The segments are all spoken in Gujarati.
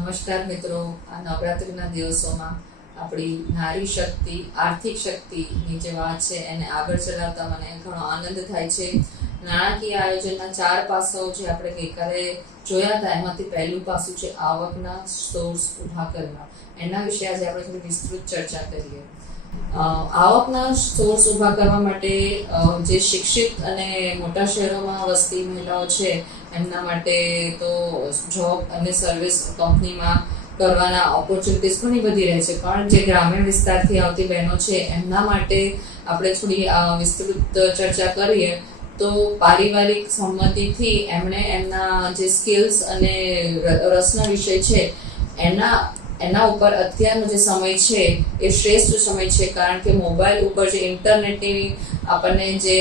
નમસ્કાર મિત્રો. આ નવરાત્રિના દિવસોમાં આપણી નારી શક્તિ, આર્થિક શક્તિની જે વાત છે એને આગળ ચલાવતા મને ઘણો આનંદ થાય છે. નાણાકીય આયોજનના ચાર પાસાઓ જે આપણે ગઈકાલે જોયા હતા, એમાંથી પહેલું પાસું છે આવકના સોર્સ ઊભા કરવા. એના વિશે આજે આપણે થોડી વિસ્તૃત ચર્ચા કરીએ. આવકના સોર્સ ઊભા કરવા માટે જે શિક્ષિત અને મોટા શહેરોમાં વસતી મહિલાઓ છે એમના માટે તો જોબ અને સર્વિસ કંપનીમાં કરવાના ઓપોર્ચ્યુનિટીઝ ઘણી બધી રહે છે. પણ જે ગ્રામીણ વિસ્તારથી આવતી બહેનો છે, એમના માટે આપણે થોડી વિસ્તૃત ચર્ચા કરીએ તો પારિવારિક સંમતિથી એમણે એમના જે સ્કિલ્સ અને રસના વિષય છે, એના એના ઉપર અત્યારનો જે સમય છે, એ શ્રેષ્ઠ સમય છે. કારણ કે મોબાઈલ ઉપર જે ઇન્ટરનેટની આપણને જે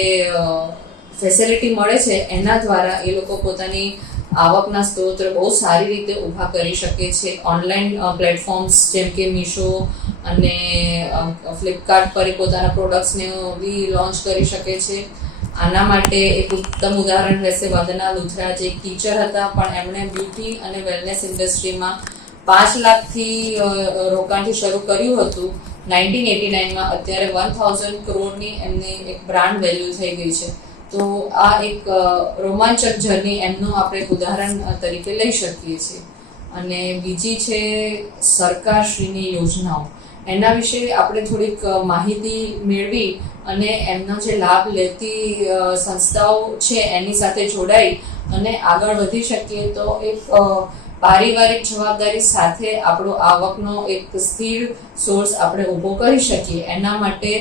ફેસિલિટી મળે છે, એના દ્વારા એ લોકો પોતાની આવકના સ્ત્રોત બહુ સારી રીતે ઊભા કરી શકે છે. ઓનલાઈન પ્લેટફોર્મ્સ જેમ કે મીશો અને ફ્લિપકાર્ટ પર એ પોતાના પ્રોડક્ટ્સને બી લોન્ચ કરી શકે છે. આના માટે એક ઉત્તમ ઉદાહરણ રહેશે વંદના લુથરા. જે ટીચર હતા, પણ એમણે બ્યુટી અને વેલનેસ ઇન્ડસ્ટ્રીમાં પાંચ લાખથી રોકાણથી શરૂ કર્યું હતું. નાઇન્ટીન એટી નાઇનમાં અત્યારે વન થાઉઝન્ડ કરોડની એમની એક બ્રાન્ડ વેલ્યુ થઈ ગઈ છે. તો આ એક રોમાંચક જર્ની એમનું આપણે ઉદાહરણ તરીકે લઈ શકીએ છીએ. અને બીજી છે સરકારશ્રીની યોજનાઓ. એના વિશે આપણે થોડીક માહિતી મેળવી અને એમનો જે લાભ લેતી સંસ્થાઓ છે એની સાથે જોડાઈ અને આગળ વધી શકીએ તો એક પારિવારિક જવાબદારી સાથે આપણો આવકનો એક સ્થિર સોર્સ આપણે ઊભો કરી શકીએ. એના માટે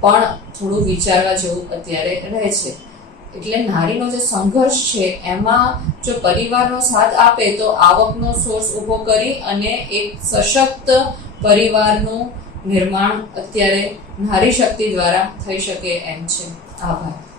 પણ થોડું વિચારવા જેવું અત્યારે રહે છે. એટલે નારીનો જે સંઘર્ષ છે, એમાં જો પરિવારનો સાથ આપે તો આવકનો સોર્સ ઊભો કરી અને એક સશક્ત પરિવારનું નિર્માણ અત્યારે નારી શક્તિ દ્વારા થઈ શકે એમ છે. આભાર.